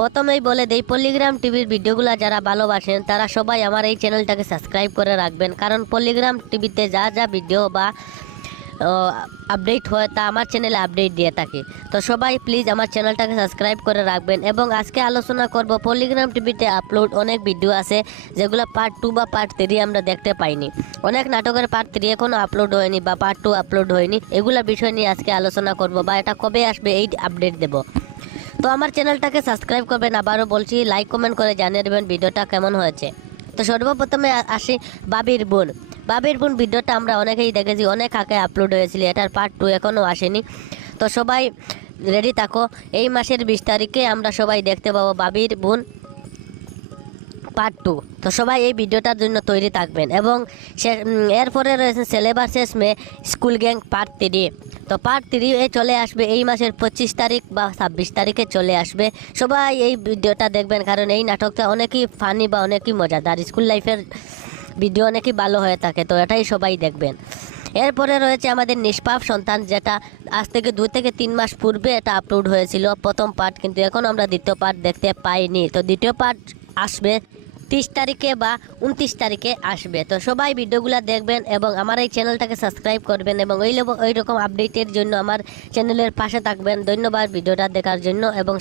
প্রথমেই বলে দেই, পল্লিগ্রাম টিভির ভিডিওগুলো যারা ভালোবাসেন তারা সবাই আমার এই চ্যানেলটাকে সাবস্ক্রাইব করে রাখবেন, কারণ পল্লিগ্রাম টিভিতে যা যা ভিডিও বা আপডেট হয় তা আমার চ্যানেলে আপডেট দিয়ে থাকি। তো সবাই প্লিজ আমার চ্যানেলটাকে সাবস্ক্রাইব করে রাখবেন। এবং আজকে আলোচনা করব পল্লিগ্রাম টিভিতে আপলোড অনেক ভিডিও আছে যেগুলো পার্ট 2 বা পার্ট 3 আমরা দেখতে পাইনি। অনেক নাটকের পার্ট 3 এখনও আপলোড হয়নি বা পার্ট 2 আপলোড হয়নি। এগুলা বিষয় নিয়ে আজকে আলোচনা করব বা এটা কবে আসবে এই আপডেট দেব। তো আমার চ্যানেলটাকে সাবস্ক্রাইব করবেন, আবারও বলছি, লাইক কমেন্ট করে জানিয়ে দেবেন ভিডিওটা কেমন হয়েছে। তো সর্বপ্রথমে আসি বাবির বোন। বাবির বোন ভিডিওটা আমরা অনেকেই দেখেছি, অনেক আগে আপলোড হয়েছিল, এটার পার্ট 2 এখনও আসেনি। তো সবাই রেডি থাকো, এই মাসের 20 তারিখে আমরা সবাই দেখতে পাবো বাবির বোন পার্ট 2। তো সবাই এই ভিডিওটার জন্য তৈরি থাকবেন। এবং এরপরে রয়েছে ছেলে ভার্সেস মেয়ে স্কুল গ্যাং পার্ট 3। তো পার্ট 3 চলে আসবে এই মাসের 25 তারিখ বা 26 তারিখে চলে আসবে। সবাই এই ভিডিওটা দেখবেন, কারণ এই নাটকটা অনেকই ফানি বা অনেকই মজাদার, স্কুল লাইফের ভিডিও অনেকই ভালো হয়ে থাকে। তো এটাই সবাই দেখবেন। এরপরে রয়েছে আমাদের নিষ্পাপ সন্তান, যেটা আজ থেকে 2 থেকে 3 মাস পূর্বে এটা আপলোড হয়েছিল প্রথম পার্ট, কিন্তু এখন আমরা দ্বিতীয় পার্ট দেখতে পাইনি। তো দ্বিতীয় পার্ট আসবে 30 তারিখে বা 29 তারিখে আসবে। তো সবাই ভিডিওগুলো দেখবেন এবং আমার এই চ্যানেলটাকে সাবস্ক্রাইব করবেন এবং ওই রকম আপডেটের জন্য আমার চ্যানেলের পাশে থাকবেন। ধন্যবাদ ভিডিওটা দেখার জন্য এবং